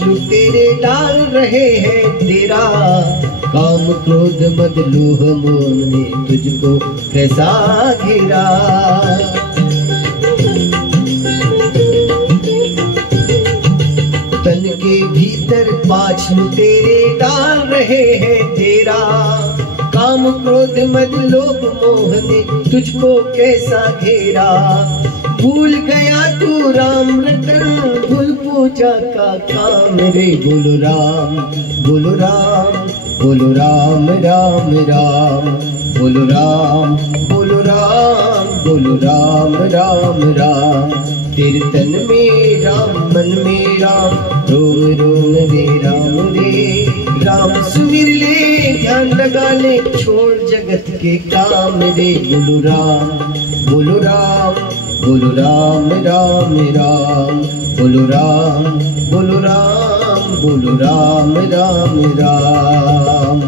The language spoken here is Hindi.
पाछलू तेरे डाल रहे हैं तेरा, काम क्रोध मद लोह मोह ने तुझको कैसा घेरा। तन के भीतर पाछलू तेरे डाल रहे हैं तेरा, काम क्रोध मद लोभ मोह ने तुझको कैसा घेरा। भूल गया तू राम रतन भूल पूजा का काम रे। बोलो राम बोलो राम बोलो राम राम राम, बोलो राम बोलो राम बोलो राम राम राम। तेरे तन में राम मन में राम, रोम रोम रे राम रे। राम सुमिर ले ध्यान लगा ले, छोड़ जगत के काम रे। बोलो राम बोलो राम बोलो राम राम राम, बोलो राम बोलो राम बोलो राम राम राम।